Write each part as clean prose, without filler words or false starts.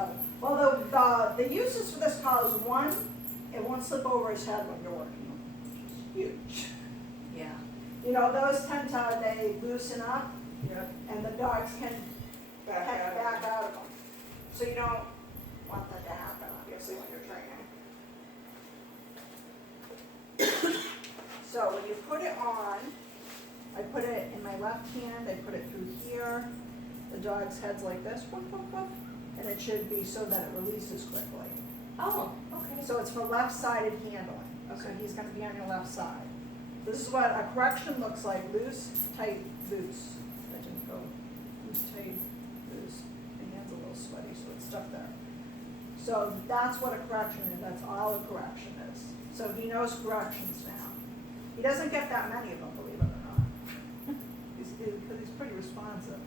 7. Well, the uses for this collar is one, it won't slip over his head when you're working him, which is huge. Yeah. You know, those tend to, they loosen up Yep. and the dogs can Back head out. back out of them. So you don't want that to happen, obviously, when you're training. So when you put it on, I put it in my left hand, I put it through here. The dog's head's like this, woof, woof, woof, and it should be so that it releases quickly. Oh, okay. So it's for left-sided handling. So Okay. he's gonna be on your left side. This is what a correction looks like, loose, tight, loose. That didn't go, loose, tight, loose. My hand's a little sweaty, so it's stuck there. So that's what a correction is, that's all a correction is. So he knows corrections now. He doesn't get that many of them, believe it or not. Because he's pretty responsive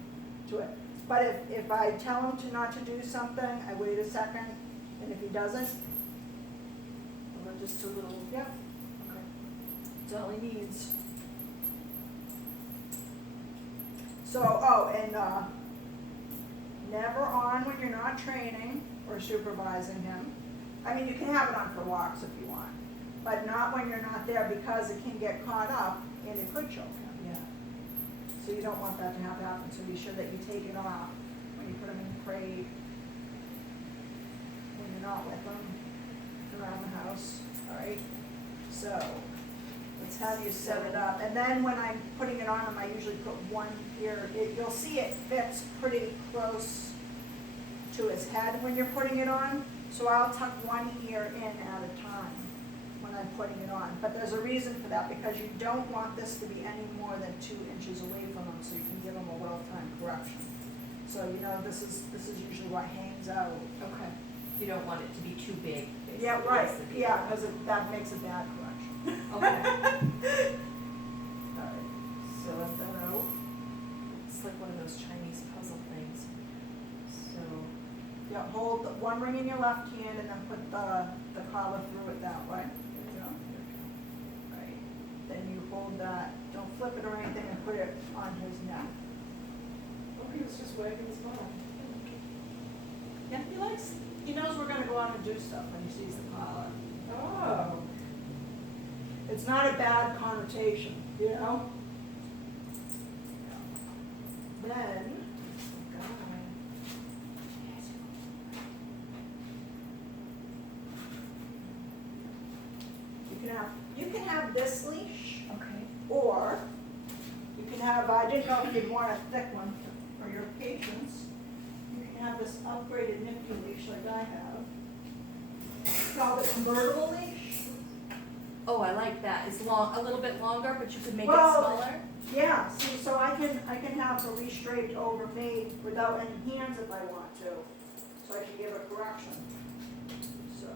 to it. But if I tell him to not to do something, I wait a second, and if he doesn't, Well, just a little, yeah, okay. that's all he needs. So, oh, and, never on when you're not training or supervising him. I mean, you can have it on for walks if you want, but not when you're not there because it can get caught up and it could choke him. Yeah. So you don't want that to have happen, so be sure that you take it off when you put him in the crate, when you're not with him, around the house, all right? So, let's have you set it up, and then when I'm putting it on him, I usually put one here, you'll see it fits pretty close to his head when you're putting it on, so I'll tuck one ear in at a time when I'm putting it on. But there's a reason for that, because you don't want this to be any more than 2 inches away from him, so you can give him a well-timed correction. So, you know, this is usually what hangs out. Okay. You don't want it to be too big, basically. Yeah, right, Yes, it'd be- yeah, because that makes a bad correction. Okay. All right, so let that out. It's like one of those Chinese puzzle things. So, Yeah, hold one ring in your left hand and then put the collar through it that way. There you go. Right, then you hold that, don't flip it or anything, and put it on his neck. Oh, he was just wagging his butt. Yeah, he knows we're gonna go out and do stuff when he sees the collar. Oh. It's not a bad connotation, you know? Then, you can have this leash, okay. or you can have, I didn't know if you'd want a thick one for your patients. You can have this upgraded nifty leash like I have. It's called a convertible leash. Oh, I like that. It's long, a little bit longer, but you could make it Well, smaller? Yeah, see, so I can have the leash draped over me without any hands if I want to. So I can give a correction. So,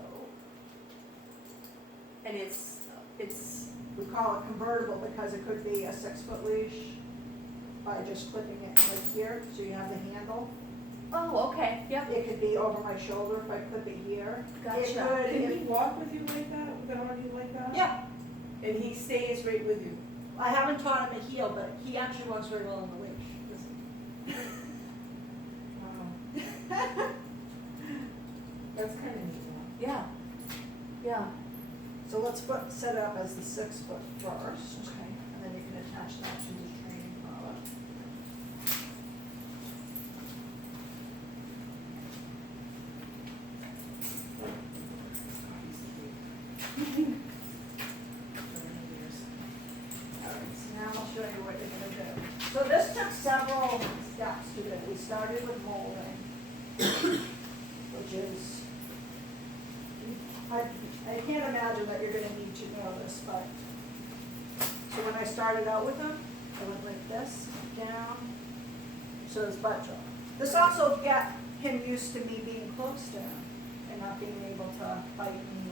And it's, we call it convertible because it could be a 6-foot leash by just clipping it right here, so you have the handle. oh, okay, yep. It could be over my shoulder if I clip it here. It Gotcha. could, Can he if, walk with you like that, with it on you like that? yeah, And he stays right with you? I haven't taught him a heel, but he actually works very well on the leash. Wow. That's kind of neat, Yeah. Yeah. So let's set it up as the 6-foot first. Okay. And then you can attach that to the training collar. Alright, so now I'll show you what you're gonna do. So this took several steps to do. We started with molding, which is, I can't imagine that you're gonna need to know this, but, so when I started out with him, I went like this, down, so his butt joint. This also get him used to me being close to him and not being able to bite me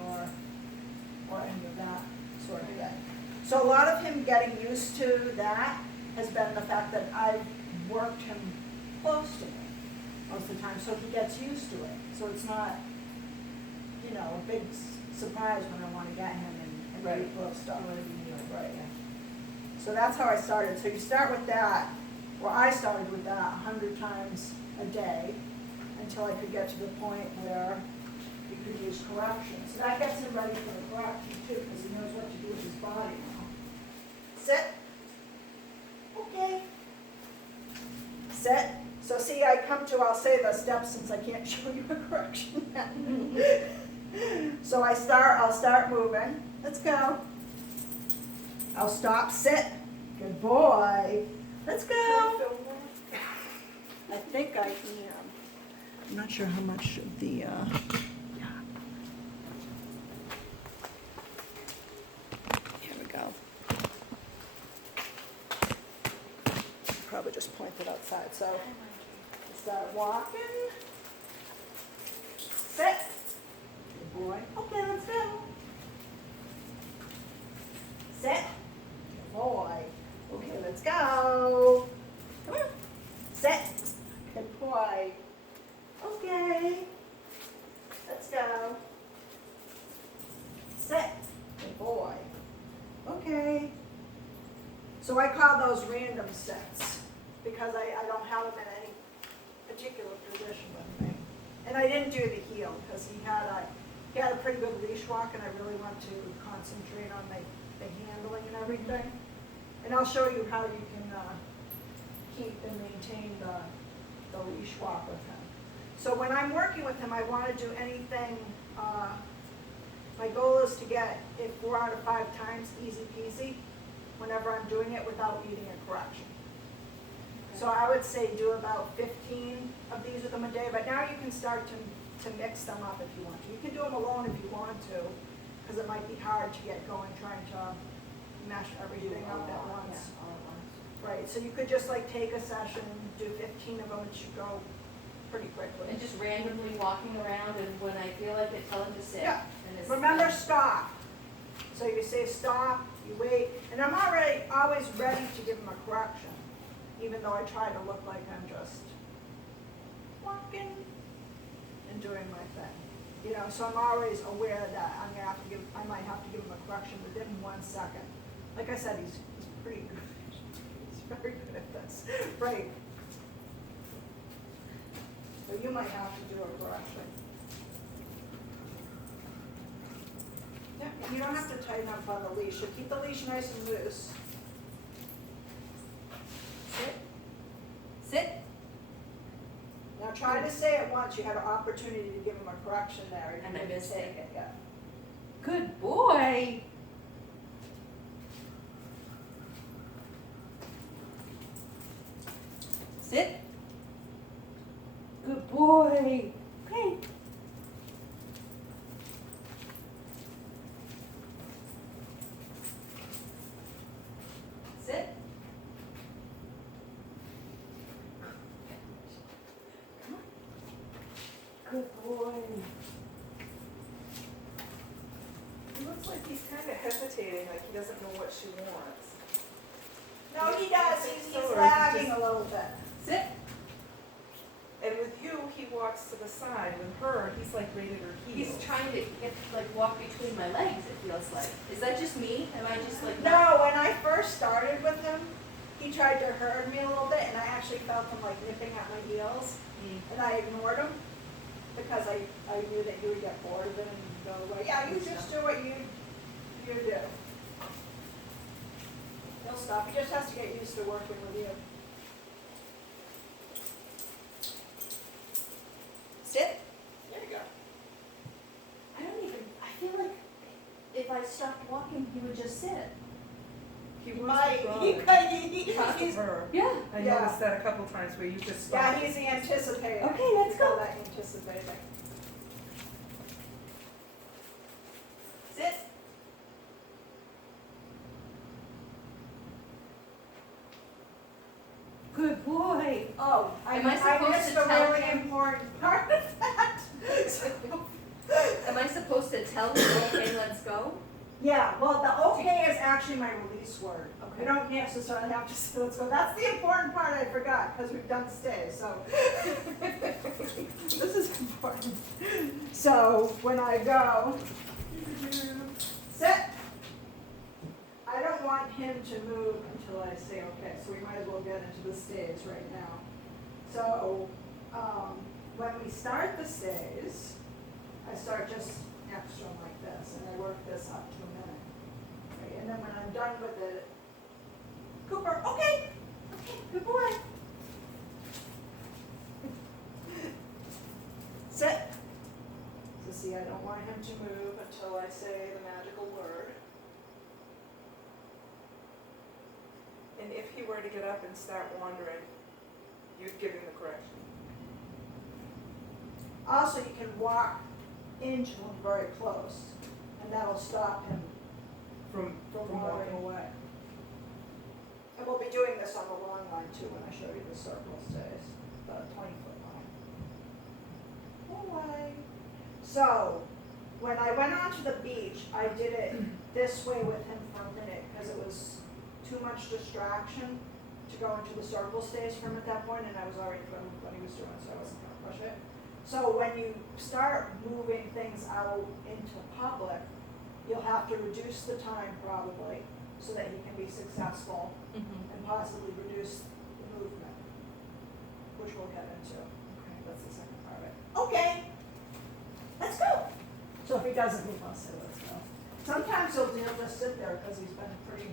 or any of that sort of thing. So a lot of him getting used to that has been the fact that I've worked him close to me most of the time, so he gets used to it. So it's not, you know, a big surprise when I want to get him and really Right. close stuff. Right, yeah. So that's how I started. So you start with that, or I started with that 100 times a day. until I could get to the point where he could use correction. So that gets him ready for the correction too, because he knows what to do with his body now. Sit. Okay. Sit. So see, I'll say the steps since I can't show you a correction yet. So I'll start moving. Let's go. I'll stop, sit. Good boy. Let's go. I think I am. I'm not sure how much of the, here we go. Probably just point it outside, so start walking. Sit. Good boy. Okay, let's go. Sit. Good boy. Okay, let's go. Come on. Sit. Good boy. Okay. Let's go. Sit. Good boy. Okay. So I call those random sets because I don't have him in any particular position with me. And I didn't do the heel because he had a pretty good leash walk and I really want to concentrate on the handling and everything. And I'll show you how you can keep and maintain the leash walk with him. So when I'm working with him, I want to do anything, my goal is to get it 4 out of 5 times, easy peasy, whenever I'm doing it without needing a correction. So I would say do about 15 of these with them a day, but now you can start to mix them up if you want to. You can do them alone if you want to, because it might be hard to get going trying to mesh everything up at once. Right, so you could just like take a session, do 15 of them, it should go pretty quickly. And just randomly walking around, and when I feel like it, tell him to sit. Yeah. And it's Remember, done. stop. So you say stop, you wait, and I'm always ready to give them a correction, even though I try to look like I'm just walking and doing my thing. You know, so I'm always aware that I might have to give him a correction within 1 second. Like I said, he's pretty good. He's very good at this. Right. So you might have to do a correction. Yeah, and you don't have to tighten up on the leash. So keep the leash nice and loose. Sit. Sit. Now try to say it once. You had an opportunity to give him a correction there. And I you didn't missed take it. Yeah. Good boy. Sit. Good boy. Okay. Sit. Come on. Good boy. He looks like he's kind of hesitating, like he doesn't know what she wants. No, he does. He's So, or lagging just- a little bit. Sit. And with you, he walks to the side. With her, he's like right at her heels. He's trying to get, like, walk between my legs, it feels like. Is that just me? Am I just like? No, when I first started with him, he tried to herd me a little bit, and I actually felt him like nipping at my heels, and I ignored him because I knew that he would get bored of it and go, well, yeah, you just do what you do. He'll stop. He just has to get used to working with you. Sit. There you go. I feel like if I stopped walking, he would just sit. He He was might. Talk to He's, her. Yeah. I Yeah. noticed that a couple times where you just yeah, stop. he's the anticipator. Okay, let's We call go. that anticipating. Sit. Good boy. Oh, I Am I supposed missed to a tell really him? important part of that. Am I supposed to tell him, okay, let's go? Yeah, well, the okay is actually my release word. Okay. We don't necessarily have to say let's go. That's the important part I forgot because we've done stays, so. This is important. So when I go, sit. I don't want him to move until I say okay, so we might as well get into the stays right now. So, when we start the stays, I start just next to them like this, and I work this up to a minute. Okay, and then when I'm done with it, Cooper, okay, good boy. Sit. So see, I don't want him to move until I say the magical word. And if he were to get up and start wandering, you'd give him the correction. Also, you can walk into him very close, and that'll stop him From from wandering away. And we'll be doing this on the long line too when I show you the circle stays, the 20-foot line. Boy. So, when I went onto the beach, I did it this way with him for a minute because it was too much distraction to go into the circle stays for him at that point, and I was already from what he was doing, so I wasn't gonna push it. So when you start moving things out into public, you'll have to reduce the time probably so that he can be successful and possibly reduce the movement, which we'll get into. Okay. That's the second part of it. Okay, let's go. So if he doesn't move, I'll say let's go. Sometimes he'll just sit there because he's been pretty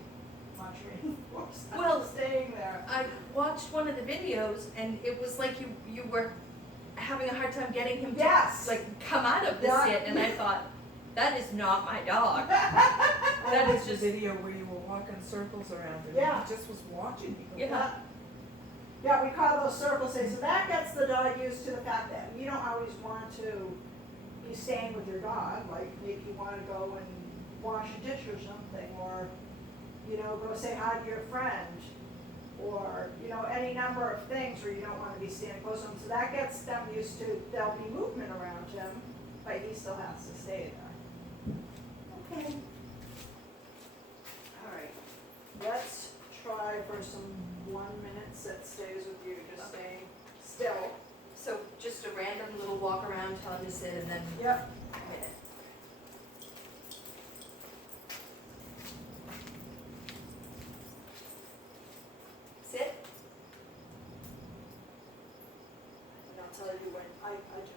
much reinforced Well, staying there. I watched one of the videos and it was like you were having a hard time getting him to Yes. like come out of the Yeah. sit, and I thought, that is not my dog. That That is is the just, video where you were walking circles around him. Yeah. He just was watching you. Yeah. Yeah, we call those circle stays. So that gets the dog used to the fact that you don't always want to be staying with your dog. Like maybe you want to go and wash a dish or something, or you know, go say hi to your friend, or you know, any number of things where you don't want to be standing close to them. So that gets them used to. There'll be movement around him, but he still has to stay there. Okay. All right. Let's try for some 1 minute sit stays with you, just staying still. so just a random little walk around, tell him to sit, and then Yep. a minute. Sit. And I'll tell you when I do.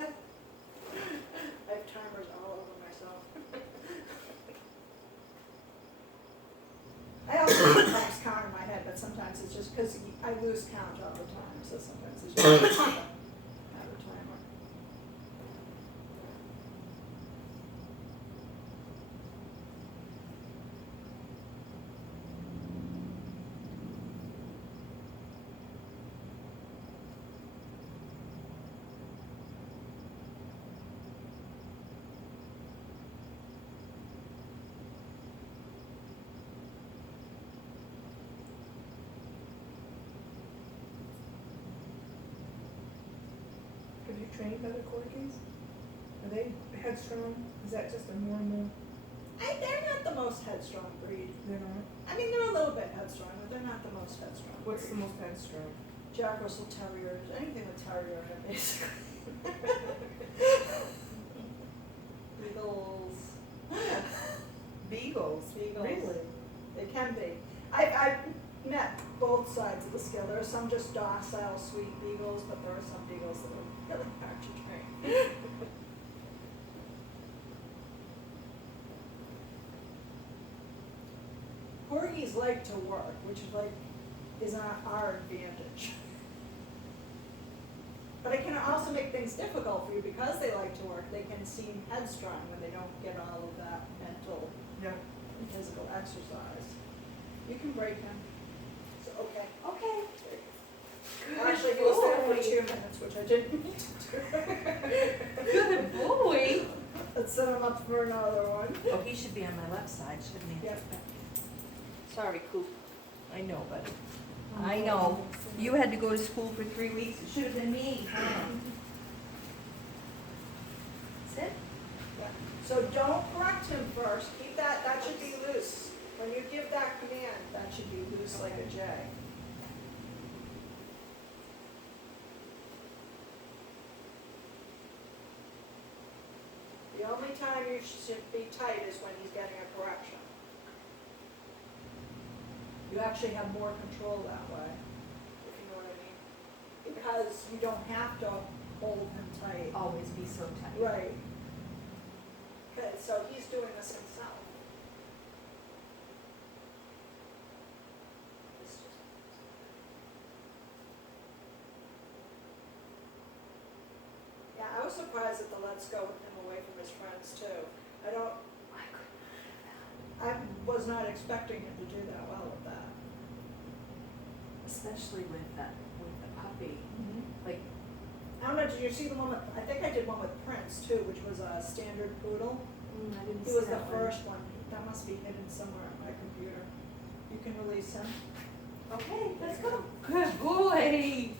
I have timers all over myself. I also sometimes count in my head, but sometimes it's just because I lose count all the time, so sometimes it's just have a timer. Have you trained other corgis? Are they headstrong? Is that just a normal? They're not the most headstrong breed. They're not. I mean, they're a little bit headstrong, but they're not the most headstrong. What's the breed. most headstrong? Jack Russell Terriers, anything with terrier in it, basically. Beagles. Beagles. Beagles. Really? They can be. I've met both sides of the scale. There are some just docile, sweet beagles, but there are some beagles that are really hard to train. Corgis like to work, which is our advantage. But it can also make things difficult for you because they like to work. They can seem headstrong when they don't get all of that mental Yeah. and physical exercise. You can break him. So, okay. Actually, he was there for boy. 2 minutes, which I didn't need to do. Good boy. Let's set him up for another one. Oh, he should be on my left side, shouldn't he? Yep. Sorry, Coop. I know, buddy. I know. You had to go to school for 3 weeks. It should have been me. Sit. Yeah. So don't correct him first. Keep that should be loose. When you give that command, that should be loose like a J. The only time you should be tight is when he's getting a correction. You actually have more control that way, if you know what I mean. because you don't have to hold him tight. Always be so tight. Right. Okay, so he's doing this himself. Yeah, I was surprised at the let's go with him away from his friends too. I was not expecting him to do that well with that. Especially with the puppy, like, I don't know, did you see the one with, I think I did one with Prince too, which was a standard poodle. I didn't He see was the that one. first one. That must be hidden somewhere on my computer. You can release him. Okay, let's go. Good boy.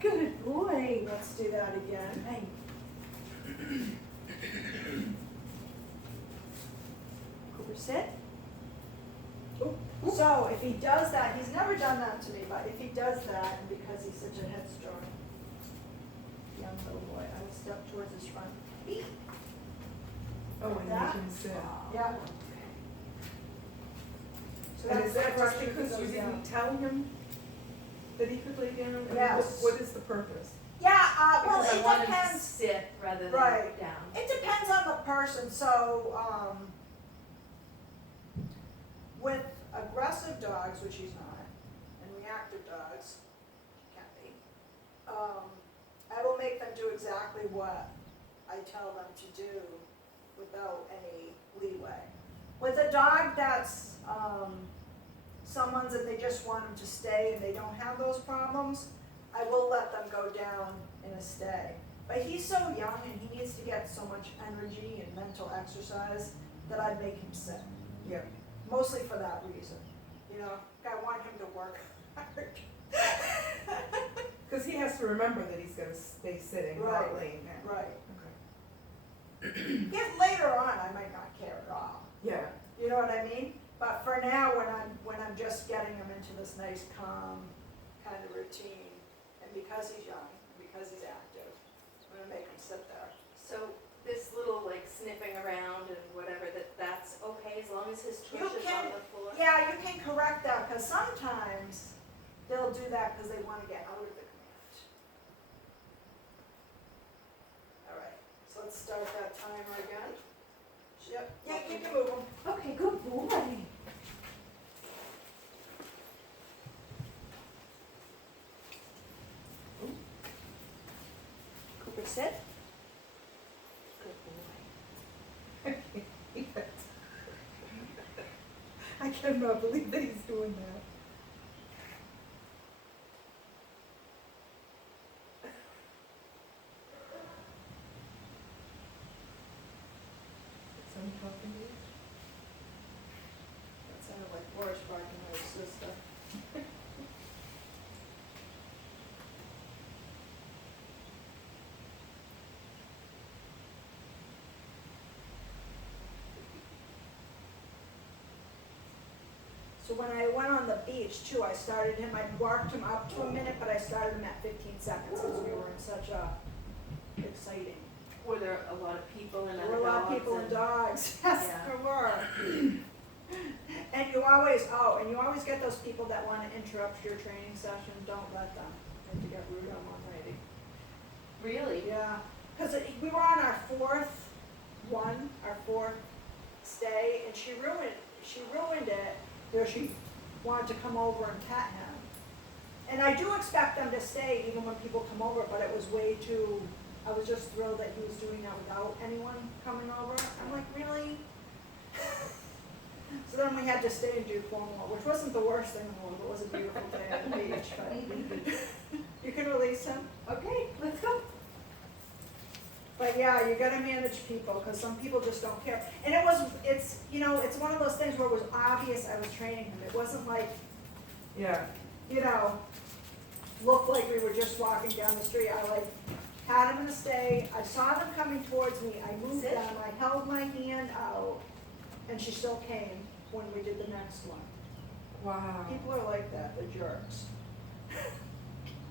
Good boy. Let's do that again. Hey. Cooper, sit. So if he does that, he's never done that to me, but if he does that, and because he's such a headstrong young little boy, I will step towards his front. Oh, and That? you can sit. Yeah. So And that's is that the just question because you goes down. didn't tell him that he could lay down? I mean, Yes. What is the purpose? Yeah, well, Because I it want him to depends. sit rather than Right. down. It depends on the person, so, with aggressive dogs, which he's not, and reactive dogs, he can be, I will make them do exactly what I tell them to do without any leeway. With a dog that's, someone's that they just want him to stay and they don't have those problems, I will let them go down in a stay. But he's so young and he needs to get so much energy and mental exercise that I'd make him sit. Yeah. Mostly for that reason. You know, I want him to work hard. Because he has to remember that he's gonna stay sitting, Right. not laying down. Right. Okay. If later on, I might not care at all. Yeah. You know what I mean? But for now, when I'm just getting him into this nice, calm kind of routine, and because he's young, because he's active, I'm gonna make him sit there. So this little like sniffing around and whatever, that's okay as long as his tush You is can- on the floor? Yeah, you can correct that, because sometimes they'll do that because they want to get out of the command. All right, so let's start that timer again. Yep, yeah, you can move them. Okay, good boy. Cooper, sit. Good boy. I cannot believe that he's doing that. Is someone talking to you? That sounded like Boris barking at his sister. So when I went on the beach too, I started him, I worked him up to a minute, but I started him at 15 seconds because we were in such a exciting. Were there a lot of people and There other were a lot of dogs people and dogs, yes, Yeah. there were. And you always get those people that want to interrupt your training session, don't let them. You have to get rude on one lady. Really? Yeah, because we were on our fourth stay, and she ruined it, where she wanted to come over and pet him. And I do expect them to stay even when people come over, but it was way too, I was just thrilled that he was doing that without anyone coming over. I'm like, really? So then we had to stay and do formal, which wasn't the worst thing in the world, it was a beautiful day on the beach, but you can release him. Okay, let's go. But yeah, you gotta manage people, because some people just don't care. And it's one of those things where it was obvious I was training him. It wasn't like, Yeah. looked like we were just walking down the street. I had him in a stay, I saw them coming towards me, I moved Sit. them, I held my hand out, and she still came when we did the next one. Wow. People are like that, they're jerks.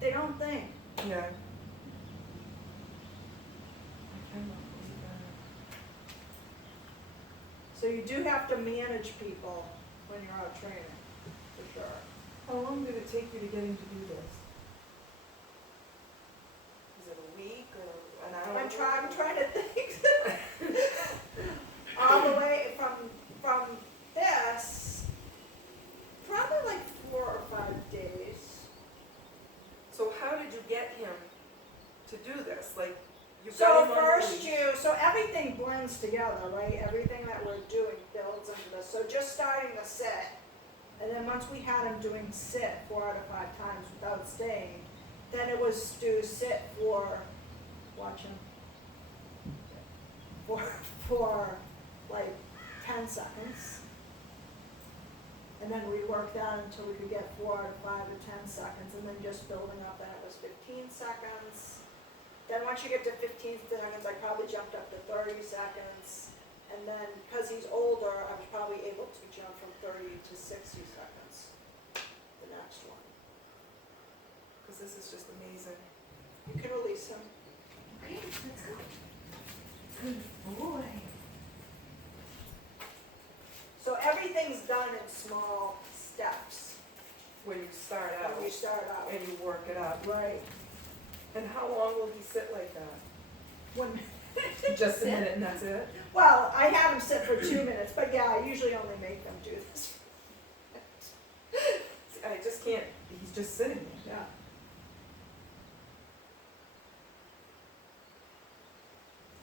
They don't think. Yeah. I cannot believe that. So you do have to manage people when you're out training, for sure. How long did it take you to get him to do this? I'm trying to think. All the way from this, probably like 4 or 5 days. So how did you get him to do this? Like, you So got him on the first leash. so everything blends together, right? Everything that we're doing builds into this. So just starting the sit, and then once we had him doing sit 4 out of 5 times without staying, then it was do sit for, watch him, for like 10 seconds. And then we worked that until we could get 4 out of 5 or 10 seconds, and then just building up, then it was 15 seconds. Then once you get to 15 seconds, I probably jumped up to 30 seconds. And then, because he's older, I was probably able to jump from 30 to 60 seconds, the next one. Because this is just amazing. You can release him. Okay, let's go. Good boy. So everything's done in small steps When you start out when you start out. and you work it up. Right. And how long will he sit like that? When, Just a Sit. minute and that's it? well, I had him sit for 2 minutes, but yeah, I usually only make them do this. I just can't, he's just sitting there. Yeah.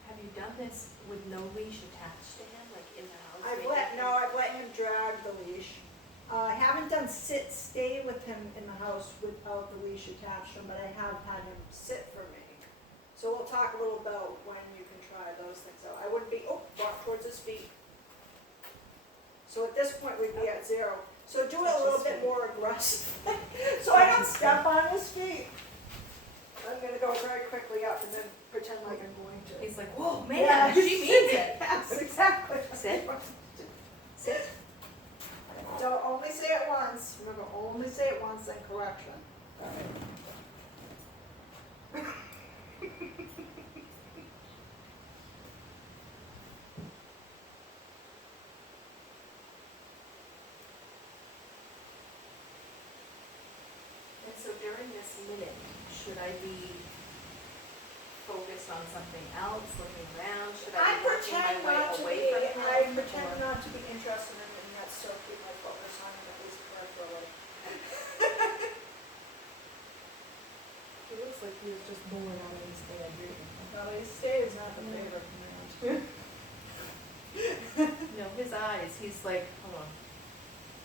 Have you done this with no leash attached to him, like in the house? I've let him drag the leash. I haven't done sit, stay with him in the house without the leash attached to him, but I have had him sit for me. So we'll talk a little about when you can try those things out. I wouldn't be, walk towards his feet. So at this point, we'd be at 0. So do it a little bit more aggressively, so I don't step on his feet. I'm gonna go very quickly up and then pretend like I'm going to. He's like, whoa, man, Yeah. she means it. Yes, exactly. Sit. Sit. Don't only say it once, remember, only say it once and correction. And so during this minute, should I be focused on something else, looking around? Should I I be working my pretend way not to away be, from him? I pretend or- not to be interested in him, yet still keep my focus on him at least peripherally. He looks like he was just born out of his dad, really. No, he stays not the favorite command. No, his eyes, he's like, hold on,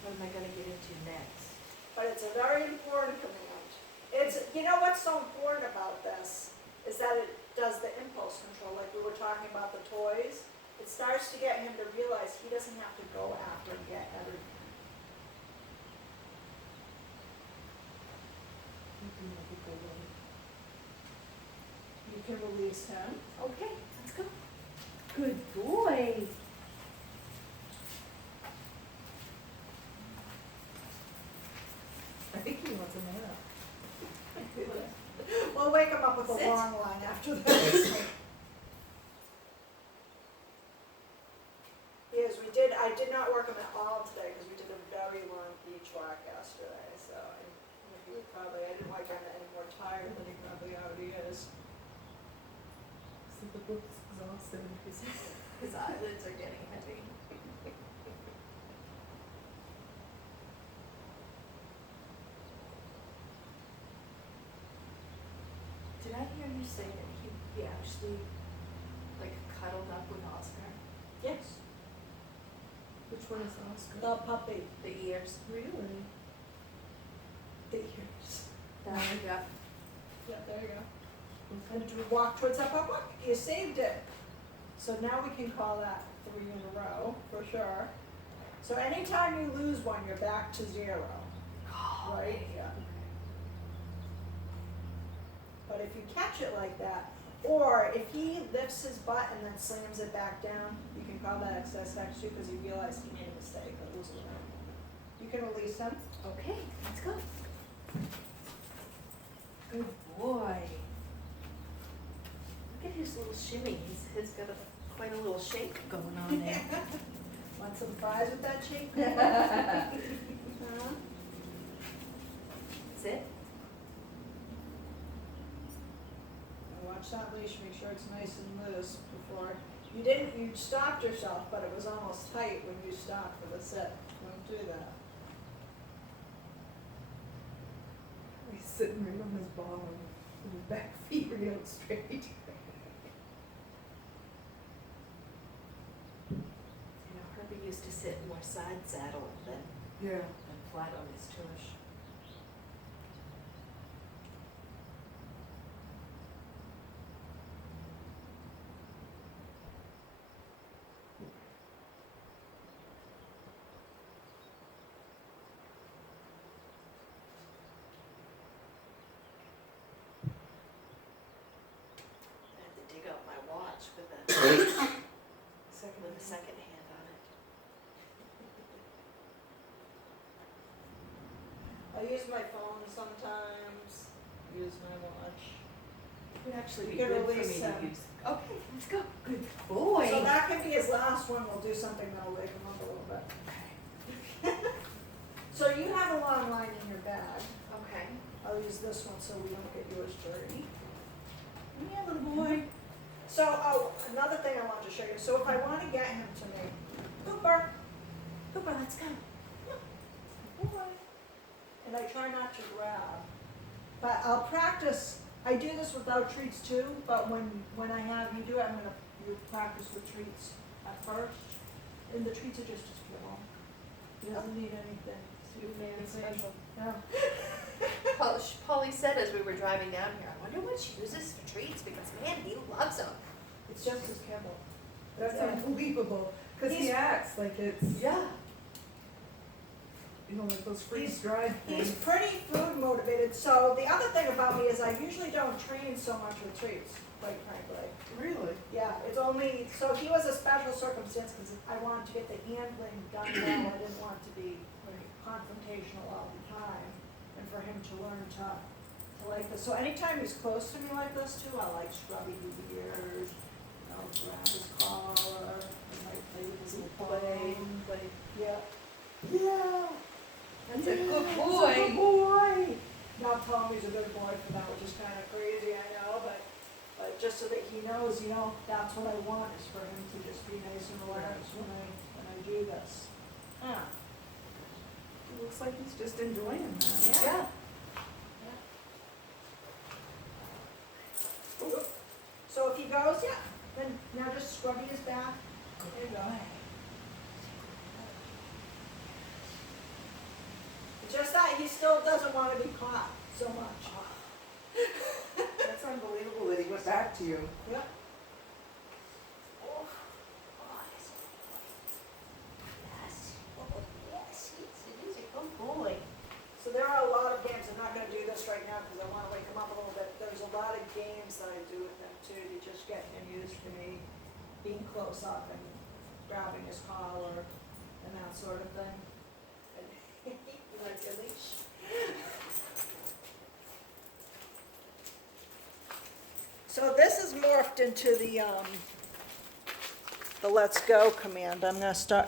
what am I gonna get into next? But it's a very important command. It's, you know what's so important about this, is that it does the impulse control, like we were talking about the toys. It starts to get him to realize he doesn't have to go after and get everything. You can release him. Okay, let's go. Good boy. I think he wants a nap. We'll wake him up with a Sit. long line after this. Yes, I did not work him at all today because we did a very long beach walk yesterday, so he would probably, I didn't like him any more tired than he probably already is. So the book's exhausted and he's. His eyelids are getting heavy. Did I hear you say that he actually, like, cuddled up with Oscar? Yes. Which one is Oscar? The puppy. The ears. Really? The ears. There we go. Yeah, there you go. And do we walk towards that puppy? You saved it. So now we can call that 3 in a row, for sure. So anytime you lose one, you're back to 0, right? Yeah. But if you catch it like that, or if he lifts his butt and then slams it back down, you can call that excess action because you realize he made a mistake or losing it. You can release him. Okay, let's go. Good boy. Look at his little shimmy. He's got quite a little shake going on there. Want some fries with that shake? Huh? Sit. Watch much that leash, make sure it's nice and loose before, you stopped yourself, but it was almost tight when you stopped for the sit. Don't do that. He's sitting right on his ball with his back feet right out straight. You know, Herbie used to sit more side saddle than Yeah. flat on his tush. I had to dig out my watch with a second hand on it. I use my phone sometimes, use my watch. It would actually be You can good for me release to him. use. Okay, let's go. Good boy. So that can be his last one, we'll do something that'll wake him up a little bit. So you have a long line in your bag. Okay. I'll use this one so we don't get yours dirty. Yeah, little boy. So, oh, another thing I want to show you. So if I want to get him to me, Cooper, Cooper, let's go. boy. And I try not to grab. But I'll practice. I do this without treats too, but when I have you do it, you practice with treats at first. And the treats are just as well. He doesn't need anything. Too fancy. Yeah. Polly said as we were driving down here, I wonder what she uses for treats because man, he loves them. It's just his kibble. That's Yeah. unbelievable, cause he He's- acts like it's, Yeah. you know, like those freeze-dried He's things. pretty food motivated, so the other thing about me is I usually don't train so much with treats, quite frankly. Really? Yeah, it's only, so he was a special circumstance because I wanted to get the handling done well, I didn't want to be confrontational all the time, and for him to learn to like this. So anytime he's close to me like this too, I like scrubby his ears, I'll grab his collar, and like play with his phone. Yeah. Yeah. That's a good He's a boy. good boy. Now tell him he's a good boy for that, which is kind of crazy, I know, but just so that he knows, you know, that's what I want, is for him to just be nice and relaxed when I do this. Ah. It looks like he's just enjoying that. Yeah. So if he goes, yeah, then now just scrubby his back. There you go. It's just that he still doesn't want to be caught so much. That's unbelievable that he went back to you. Yep. Yes, it is a good boy. So there are a lot of games, I'm not gonna do this right now because I wanna wake him up a little bit. There's a lot of games that I do with him too, to just get him used to me being close up and grabbing his collar and that sort of thing. And you like your leash? So this is morphed into the Let's Go command. I'm gonna start.